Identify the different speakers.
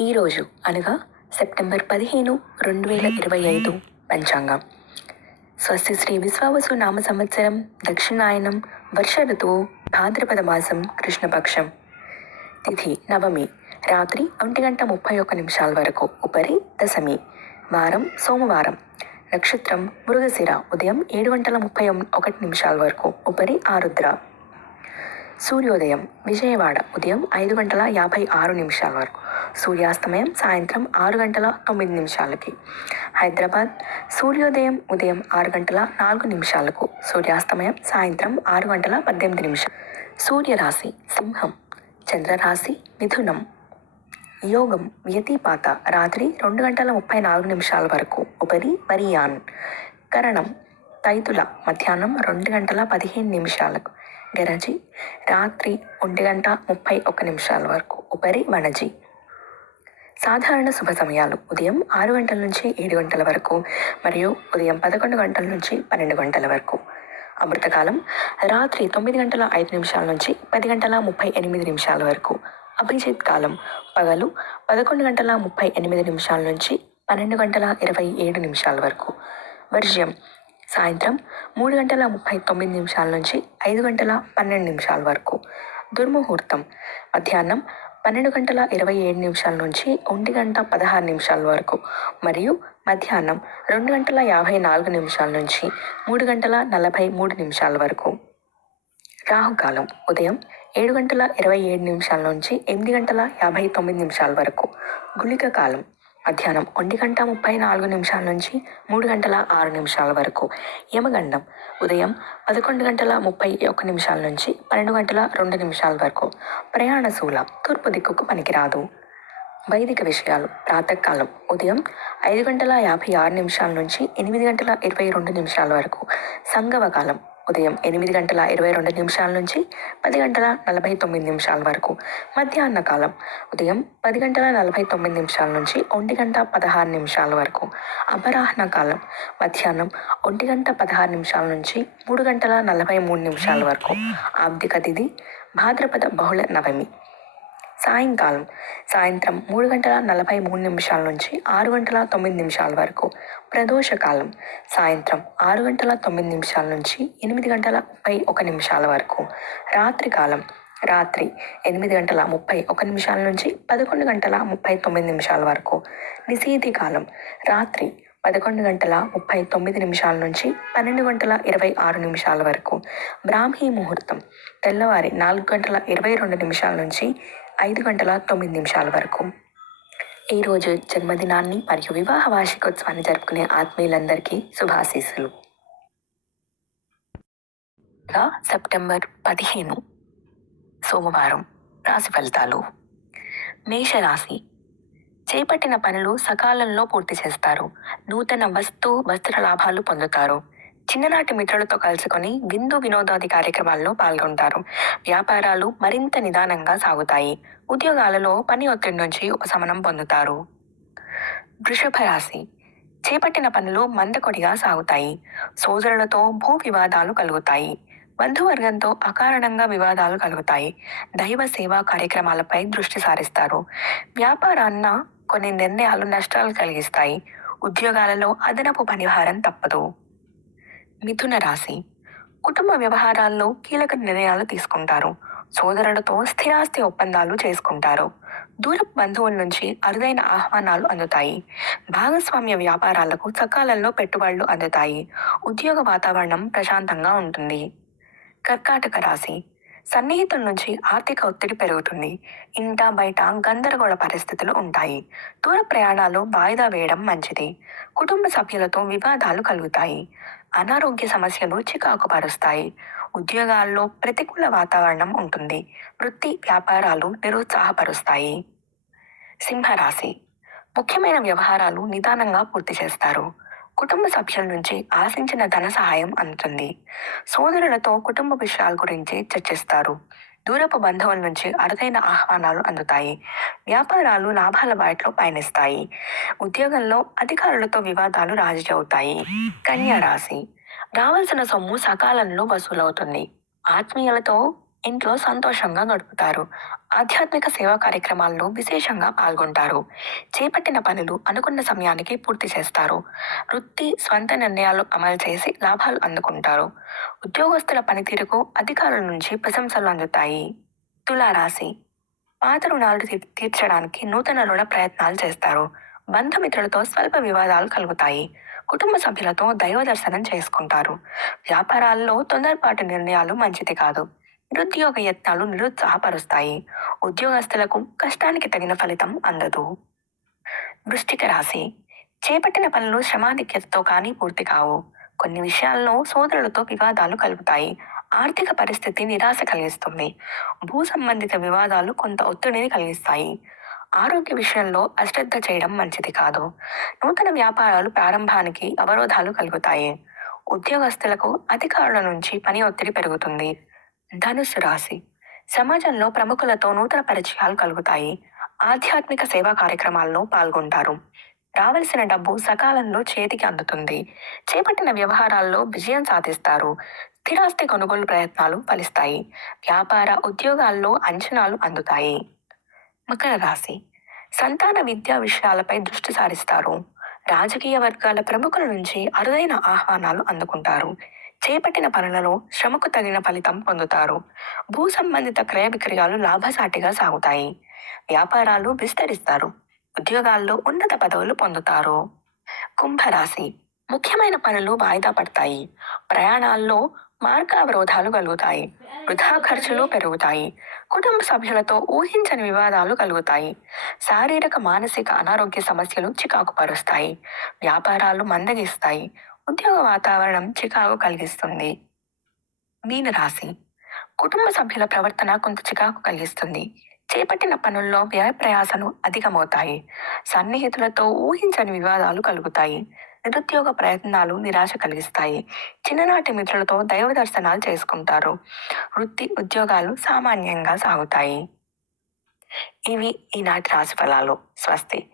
Speaker 1: ఈరోజు అనగా సెప్టెంబర్ పదిహేను రెండు వేల ఇరవై ఐదు పంచాంగం. స్వస్తి శ్రీ విశ్వావసు నామ సంవత్సరం దక్షిణాయనం వర్ష ఋతువు భాద్రపద మాసం కృష్ణపక్షం. తిథి నవమి రాత్రి ఒంటి గంట ముప్పై ఒక్క నిమిషాల వరకు ఉపరి దశమి వారం సోమవారం. నక్షత్రం మృగశిర ఉదయం ఏడు గంటల ముప్పై ఒకటి నిమిషాల వరకు ఉపరి ఆరుద్ర. సూర్యోదయం విజయవాడ ఉదయం ఐదు గంటల యాభై ఆరు నిమిషాల వరకు సూర్యాస్తమయం సాయంత్రం ఆరు గంటల తొమ్మిది నిమిషాలకి. హైదరాబాద్ సూర్యోదయం ఉదయం ఆరు గంటల నాలుగు నిమిషాలకు. సూర్యాస్తమయం సాయంత్రం ఆరు గంటల పద్దెనిమిది నిమిషాలు. సూర్యరాశి సింహం. చంద్రరాశి మిథునం. యోగం వ్యతిపాత. రాత్రి రెండు గంటల ముప్పై నాలుగు నిమిషాల వరకు. ఉపరి వరియాన్. కరణం తైతుల. మధ్యాహ్నం రెండు గంటల పదిహేను నిమిషాలకు. గరజి. రాత్రి ఒంటి గంట ముప్పై ఒక్క నిమిషాల వరకు. ఉపరి వణజి సాధారణ శుభ సమయాలు. ఉదయం ఆరు గంటల నుంచి ఏడు గంటల వరకు మరియు ఉదయం పదకొండు గంటల నుంచి పన్నెండు గంటల వరకు. అమృతకాలం రాత్రి తొమ్మిది గంటల ఐదు నిమిషాల నుంచి పది గంటల ముప్పై ఎనిమిది నిమిషాల వరకు. అభిజిత్ కాలం పగలు పదకొండు గంటల ముప్పై ఎనిమిది నిమిషాల నుంచి పన్నెండు గంటల ఇరవై ఏడు నిమిషాల వరకు. వర్జ్యం సాయంత్రం మూడు గంటల ముప్పై తొమ్మిది నిమిషాల నుంచి ఐదు గంటల పన్నెండు నిమిషాల వరకు. దుర్ముహూర్తం మధ్యాహ్నం పన్నెండు గంటల ఇరవై ఏడు నిమిషాల నుంచి ఒంటి గంట పదహారు నిమిషాల వరకు మరియు మధ్యాహ్నం రెండు గంటల యాభై నాలుగు నిమిషాల నుంచి మూడు గంటల నలభై మూడు నిమిషాల వరకు. రాహుకాలం ఉదయం ఏడు గంటల ఇరవై ఏడు నిమిషాల నుంచి ఎనిమిది గంటల యాభై తొమ్మిది నిమిషాల వరకు. గుళిక కాలం మధ్యాహ్నం ఒంటి గంట ముప్పై నాలుగు నిమిషాల నుంచి మూడు గంటల ఆరు నిమిషాల వరకు. యమగండం ఉదయం పదకొండు గంటల ముప్పై ఒక్క నిమిషాల నుంచి పన్నెండు గంటల రెండు నిమిషాల వరకు. ప్రయాణ శూల తూర్పు దిక్కుకు పనికిరాదు. వైదిక విషయాలు ప్రాతకాలం ఉదయం ఐదు గంటల యాభై ఆరు నిమిషాల నుంచి ఎనిమిది గంటల ఇరవై రెండు నిమిషాల వరకు. సంగమ కాలం ఉదయం ఎనిమిది గంటల ఇరవై రెండు నిమిషాల నుంచి పది గంటల నలభై తొమ్మిది నిమిషాల వరకు. మధ్యాహ్న కాలం ఉదయం పది గంటల నలభై తొమ్మిది నిమిషాల నుంచి ఒంటి గంట పదహారు నిమిషాల వరకు. అపరాహ్న కాలం మధ్యాహ్నం ఒంటి గంట పదహారు నిమిషాల నుంచి మూడు గంటల నలభై మూడు నిమిషాల వరకు. ఆబ్దిక తిథి భాద్రపద బహుళ నవమి. సాయంకాలం సాయంత్రం మూడు గంటల నలభై మూడు నిమిషాల నుంచి ఆరు గంటల తొమ్మిది నిమిషాల వరకు ప్రదోషకాలం సాయంత్రం ఆరు గంటల తొమ్మిది నిమిషాల నుంచి ఎనిమిది గంటల ముప్పై ఒక నిమిషాల వరకు రాత్రికాలం రాత్రి ఎనిమిది గంటల ముప్పై ఒక నిమిషాల నుంచి పదకొండు గంటల ముప్పై తొమ్మిది నిమిషాల వరకు నిశీతి కాలం రాత్రి పదకొండు గంటల ముప్పై తొమ్మిది నిమిషాల నుంచి పన్నెండు గంటల ఇరవై ఆరు నిమిషాల వరకు బ్రాహ్మీ ముహూర్తం తెల్లవారి నాలుగు గంటల ఇరవై రెండు నిమిషాల నుంచి ఐదు గంటల తొమ్మిది నిమిషాల వరకు. ఈరోజు జన్మదినాన్ని మరియు వివాహ వార్షికోత్సవాన్ని జరుపుకునే ఆత్మీయులందరికీ శుభాశీస్సులు. సెప్టెంబర్ పదిహేను సోమవారం రాశి ఫలితాలు. మేషరాశి. చేపట్టిన పనులు సకాలంలో పూర్తి చేస్తారు. నూతన వస్తు వస్త్ర లాభాలు పొందుతారు. చిన్ననాటి మిత్రులతో కలుసుకొని విందు వినోదాది కార్యక్రమాల్లో పాల్గొంటారు. వ్యాపారాలు మరింత నిదానంగా సాగుతాయి. ఉద్యోగాలలో పని ఒత్తిడి నుంచి ఉపశమనం పొందుతారు. వృషభ రాశి. చేపట్టిన పనులు మందకొడిగా సాగుతాయి. సోదరులతో భూ వివాదాలు కలుగుతాయి. బంధువర్గంతో అకారణంగా వివాదాలు కలుగుతాయి. దైవ సేవా కార్యక్రమాలపై దృష్టి సారిస్తారు. వ్యాపారాన్న కొన్ని నిర్ణయాలు నష్టాలు కలిగిస్తాయి. ఉద్యోగాలలో అదనపు పరిహారం తప్పదు. మిథున రాశి. కుటుంబ వ్యవహారాల్లో కీలక నిర్ణయాలు తీసుకుంటారు. సోదరులతో స్థిరాస్తి ఒప్పందాలు చేసుకుంటారు. దూరపు బంధువుల నుంచి అరుదైన ఆహ్వానాలు అందుతాయి. భాగస్వామ్య వ్యాపారాలకు సకాలంలో పెట్టుబడులు అందుతాయి. ఉద్యోగ వాతావరణం ప్రశాంతంగా ఉంటుంది. కర్కాటక రాశి. సన్నిహితుల నుంచి ఆర్థిక ఒత్తిడి పెరుగుతుంది. ఇంట బయట గందరగోళ పరిస్థితులు ఉంటాయి. దూర ప్రయాణాలు వాయిదా వేయడం మంచిది. కుటుంబ సభ్యులతో వివాదాలు కలుగుతాయి. అనారోగ్య సమస్యలు చికాకుపరుస్తాయి ఉద్యోగాల్లో ప్రతికూల వాతావరణం ఉంటుంది. వృత్తి వ్యాపారాలు నిరుత్సాహపరుస్తాయి. సింహరాశి. ముఖ్యమైన వ్యవహారాలు నిదానంగా పూర్తి చేస్తారు. కుటుంబ సభ్యుల నుంచి ఆశించిన ధన సహాయం అందుతుంది. సోదరులతో కుటుంబ విషయాల గురించి చర్చిస్తారు. దూరపు బంధువుల నుంచి అరుదైన ఆహ్వానాలు అందుతాయి. వ్యాపారాలు లాభాల బాటలో పయనిస్తాయి. ఉద్యోగంలో అధికారులతో వివాదాలు రాజీ అవుతాయి కన్యా రాశి. రావాల్సిన సొమ్ము సకాలంలో వసూలవుతుంది. ఆత్మీయులతో ఇంట్లో సంతోషంగా గడుపుతారు. ఆధ్యాత్మిక సేవా కార్యక్రమాల్లో విశేషంగా పాల్గొంటారు. చేపట్టిన పనులు అనుకున్న సమయానికి పూర్తి చేస్తారు. వృత్తి స్వంత నిర్ణయాలు అమలు చేసి లాభాలు అందుకుంటారు. ఉద్యోగస్తుల పనితీరుకు అధికారుల నుంచి ప్రశంసలు అందుతాయి. తులారాశి. పాత రుణాలు తీర్చడానికి నూతన రుణ ప్రయత్నాలు చేస్తారు. బంధుమిత్రులతో స్వల్ప వివాదాలు కలుగుతాయి. కుటుంబ సభ్యులతో దైవ దర్శనం చేసుకుంటారు. వ్యాపారాల్లో తొందరపాటు నిర్ణయాలు మంచిది కాదు. నిరుద్యోగ యత్నాలు నిరుత్సాహపరుస్తాయి ఉద్యోగస్తులకు కష్టానికి తగిన ఫలితం అందదు. వృష్టిక రాశి. చేపట్టిన పనులు శ్రమాధిక్యతతో కానీ పూర్తి కావు. కొన్ని విషయాల్లో సోదరులతో వివాదాలు కలుగుతాయి. ఆర్థిక పరిస్థితి నిరాశ కలిగిస్తుంది. భూ సంబంధిత వివాదాలు కొంత ఒత్తిడిని కలిగిస్తాయి. ఆరోగ్య విషయంలో అశ్రద్ధ చేయడం మంచిది కాదు. నూతన వ్యాపారాలు ప్రారంభానికి అవరోధాలు కలుగుతాయి. ఉద్యోగస్తులకు అధికారుల నుంచి పని ఒత్తిడి పెరుగుతుంది. ధనుసు రాశి. సమాజంలో ప్రముఖులతో నూతన పరిచయాలు కలుగుతాయి. ఆధ్యాత్మిక సేవా కార్యక్రమాల్లో పాల్గొంటారు. రావలసిన డబ్బు సకాలంలో చేతికి అందుతుంది. చేపట్టిన వ్యవహారాల్లో విజయం సాధిస్తారు. స్థిరాస్తి కొనుగోలు ప్రయత్నాలు ఫలిస్తాయి. వ్యాపార ఉద్యోగాల్లో అంచనాలు అందుతాయి. మకర రాశి. సంతాన విద్యా విషయాలపై దృష్టి సారిస్తారు. రాజకీయ వర్గాల ప్రముఖుల నుంచి అరుదైన ఆహ్వానాలు అందుకుంటారు. చేపట్టిన పనులలో శ్రమకు తగిన ఫలితం పొందుతారు. భూ సంబంధిత క్రయ విక్రయాలు లాభసాటిగా సాగుతాయి. వ్యాపారాలు విస్తరిస్తారు. ఉద్యోగాల్లో ఉన్నత పదవులు పొందుతారు. కుంభరాశి. ముఖ్యమైన పనులు వాయిదా పడతాయి. ప్రయాణాల్లో మార్గావరోధాలు కలుగుతాయి. వృధా ఖర్చులు పెరుగుతాయి. కుటుంబ సభ్యులతో ఊహించని వివాదాలు కలుగుతాయి. శారీరక మానసిక అనారోగ్య సమస్యలు చికాకు పరుస్తాయి వ్యాపారాలు మందగిస్తాయి. ఉద్యోగ వాతావరణం చికాకు కలిగిస్తుంది. మీనరాశి కుటుంబ సభ్యుల ప్రవర్తన కొంత చికాకు కలిగిస్తుంది. చేపట్టిన పనుల్లో వ్యయ ప్రయాసలు అధికమవుతాయి. సన్నిహితులతో ఊహించని వివాదాలు కలుగుతాయి. నిరుద్యోగ ప్రయత్నాలు నిరాశ కలిగిస్తాయి. చిన్ననాటి మిత్రులతో దైవ దర్శనాలు చేసుకుంటారు. వృత్తి ఉద్యోగాలు సామాన్యంగా సాగుతాయి. ఇవి ఈనాటి రాశి ఫలాలు. స్వస్తి.